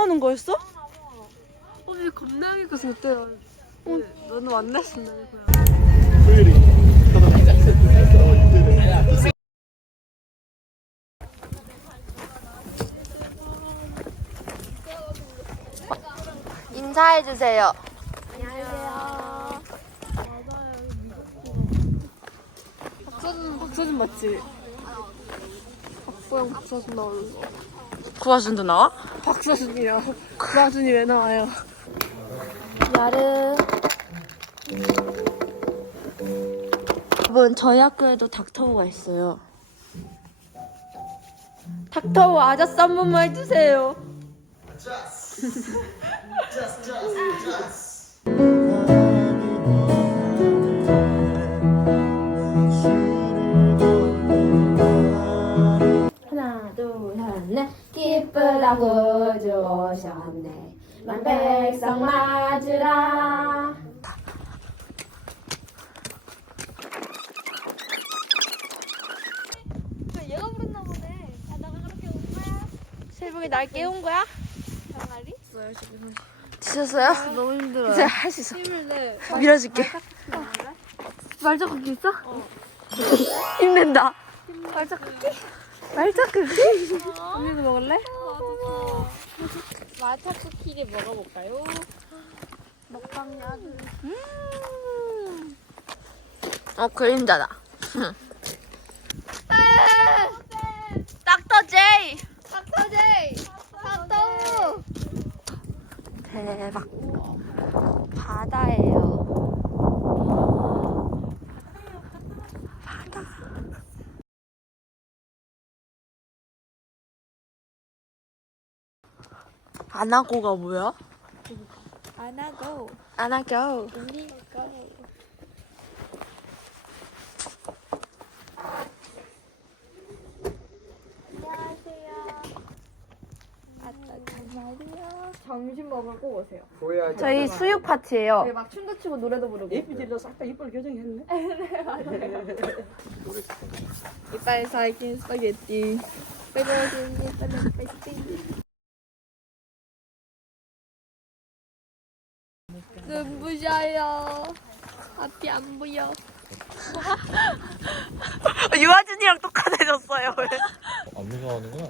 어, 싸우는 거였어? 언니 겁나니까 그때요. 너는 만났었나. 인사해 주세요. 박서준 박서준 맞지? 박서영 박서준 나오는 거. 구화준도 나와? 박서준이야. 박서준이 왜 나와요? 야르. 여러분 저희 학교에도 닥터우가 있어요. 닥터우 아저씨 한 번만 해주세요. 만백성 맞으라 새벽에 날 깨운 거야? 지쳤어요? 지쳤어요? 너무 힘들어요. 이제 할 수 있어. 힘을 내. 밀어줄게. 말자국기 있어? 힘낸다. 언니도 먹을래? 마차 쿠키를 먹어볼까요? 어 그림자다. 닥터 제이. 대박. 바다예요. 안하고가 뭐야? 안 하고 안하고. 점심 먹을 꼭 오세요. 저희 수육 파티예요. 네, 막 춤도 추고 노래도 부르고. 예쁘지? 싹다 이빨 교정했네. 이빨 살긴 스파게티. 빼고진 이빨 스파게티. 부셔요. 앞이 안 보여. 유아준이랑 똑같아졌어요. 왜? 안 무서워하는구나,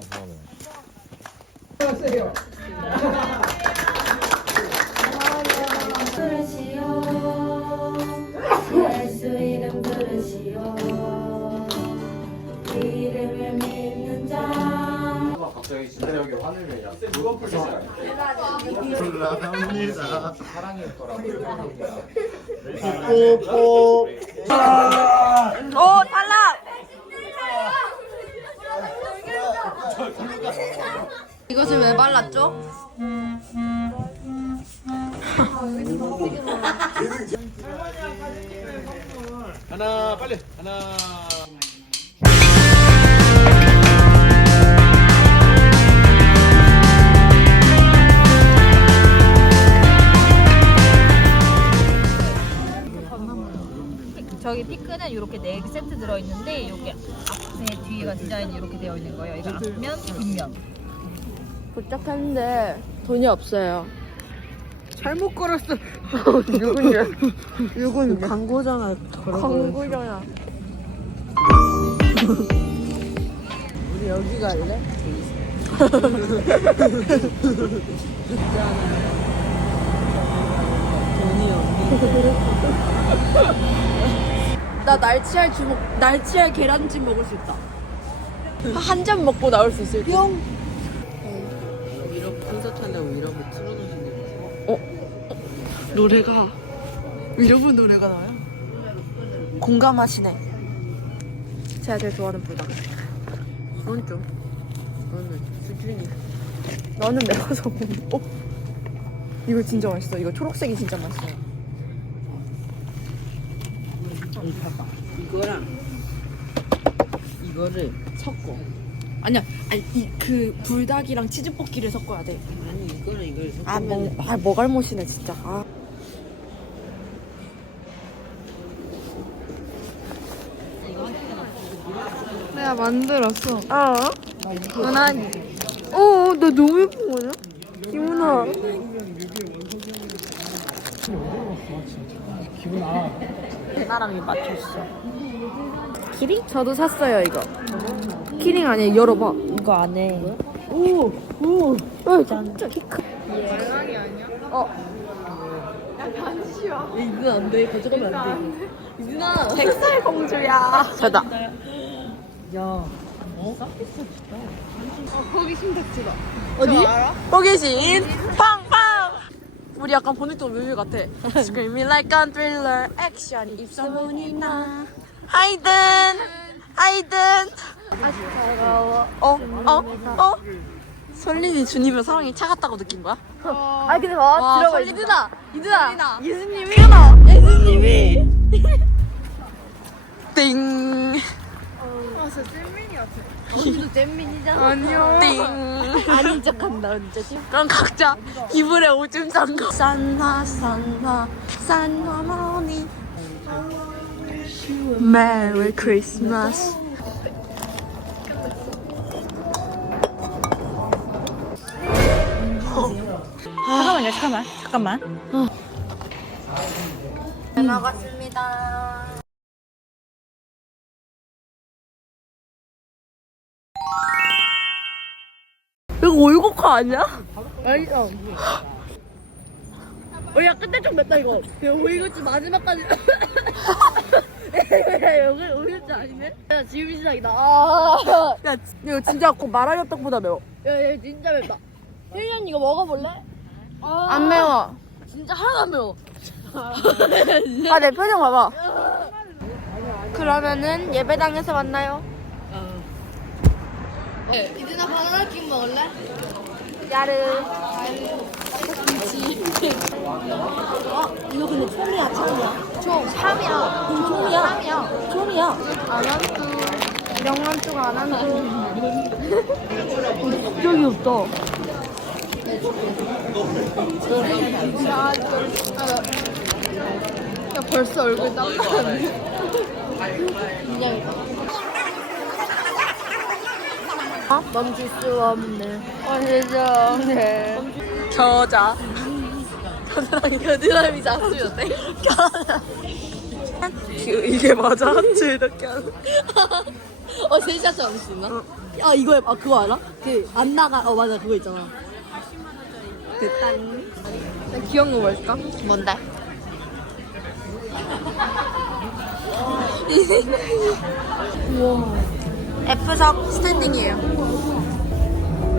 부르시오 이름을 믿는 자 갑자기 진짜 여기 화내면 야, 누가 올라갑니다. 사랑일 거라고. 뽀뽀. 오 탈락. 이것을 왜 발랐죠? 하나, 빨리. 하나. 저기 피크는 이렇게 네 세트 들어있는데 여기 앞에 뒤에가 디자인이 이렇게 되어 있는 거예요. 이거 앞면, 뒷면. 도착했는데 돈이 없어요. 잘못 걸었어. 누군데? 누군 광고잖아. 광고잖아. 우리 여기 갈래? 돈이 없니? 나 날치알 주먹, 날치알 계란찜 먹을 수 있다. 한 잔 먹고 나올 수 있을 뿅. 이렇게 콘서트 한다고 이렇게 틀어놓으시는 거 노래가 여러분 노래가 나와요? 공감하시네. 제가 제일 좋아하는 불닭. 그건 좀. 그거는 수준이. 나는 매워서 못 먹어. 이거 진짜 맛있어. 이거 초록색이 진짜 맛있어요. 이 봐봐. 이거랑 이거를 섞어. 아니야, 아니 이 그 불닭이랑 치즈 볶기를 섞어야 돼. 아니 이거랑 이걸 섞으면 아, 뭐, 아, 뭐갈못이네 진짜. 아. 내가 만들었어. 어? 누나. 어, 나 너무 예쁜 거냐? 김은아. 나랑이 맞췄어. 키링? 저도 샀어요 이거. 키링 아니야 열어봐. 이거 안에. 오, 오, 어, 진짜 키 크. 어. 이거 안 돼. 가져가면 안 돼. 유진아. 백설 공주야. 저다. 야. 어디? 호기심 팡팡 우리 약간 보냈던 뮤비 같아. Screaming like a thriller. 액션 입소문이 나 하이든. 하이든. 어? 어? 어? 설린이 주님의 사랑이 차갑다고 느낀 거야? 아 근데 봐와 들어봐 설린아. 이들아. 예수님이 예수님이. 띵 언니도 잼민이잖아 아니요. 띵. 아닌 척한다, 진짜. 그럼 각자 이불에 오줌 싼 거. 산화, 산화, 산화 머니. 메리 크리스마스. 잠깐만요, 잠깐만, 잠깐만. 잘 먹었습니다. 올고카 아니야? 아니야. 어, 야, 끝내 좀 맵다, 이거. 야, 오이고치 마지막까지. 야, 여기 오이고치 아니네? 야, 지금 시작이다. 아. 야, 이거 진짜 꼭 마라렵떡보다 매워. 야, 얘 진짜 맵다. 혜연 이거 먹어볼래? 안 매워. 진짜 하나도 안 매워. 아, 내 표정 봐봐. 그러면은 예배당에서 만나요. 이준아 바나나 킹 먹을래? 야르. 이거 근데 총이야, 총이야. 총 3이야 그럼 총이야. 3이야 총이야. 안 한두 영란쪽 안 한두 적이 없다. 야 벌써 얼굴 땀나는데 멈출 수 없네. 완전 겨자. 겨자랑이 겨드랑이 잡수면 돼? 이게 맞아? 즐겁게 하는. 어, 세샷 수 있나? 아, 이거, 아, 그거 알아? 그, 안 나가, 어, 맞아, 그거 있잖아. 그, 땅. 귀여운 거 뭘까? 뭔데? 우와. F석 스탠딩이에요.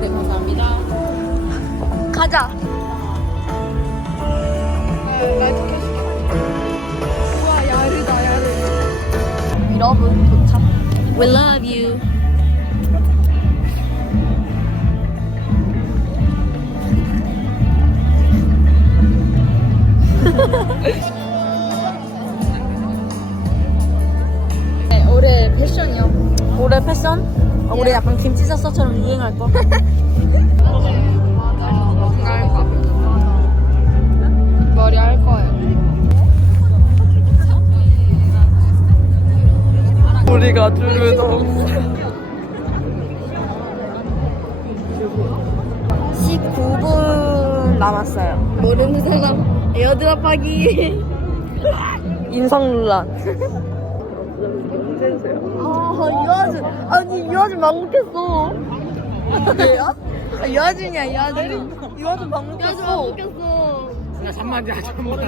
네, 감사합니다. 가자. 우와 야르다 야르 여러분 도착. We love you. 김치 사서처럼 유행할 거. 머리 할 거예요 우리가 두루동. 19분 남았어요. 모르는 사람 에어드랍 하기 인성 논란. 아, 유아준. 아니, 유아준 망국했어. 왜요? 아, 유아준이야, 유아준. 유아준 망국했어. 웃겼어 나 잠만 자, 잠만.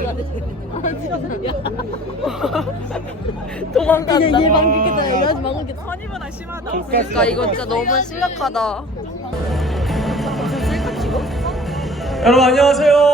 도망간다. 얘, 얘 망국했다. 유아준 망국했다. 허니보다 심하다. 그러니까 이거 진짜 너무 심각하다. 여러분. 안녕하세요.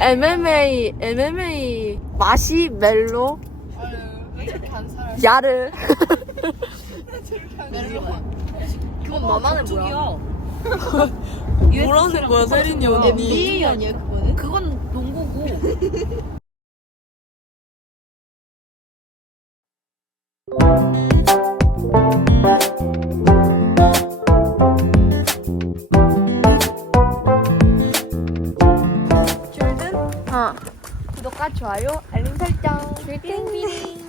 MMA MMA 마시멜로 야르 그건 만화는 뭐야? 뭐라는 거야 세린이 언니 NBA 아니야 그거는? 그건 농구고. 구독과 좋아요 알림 설정. 땡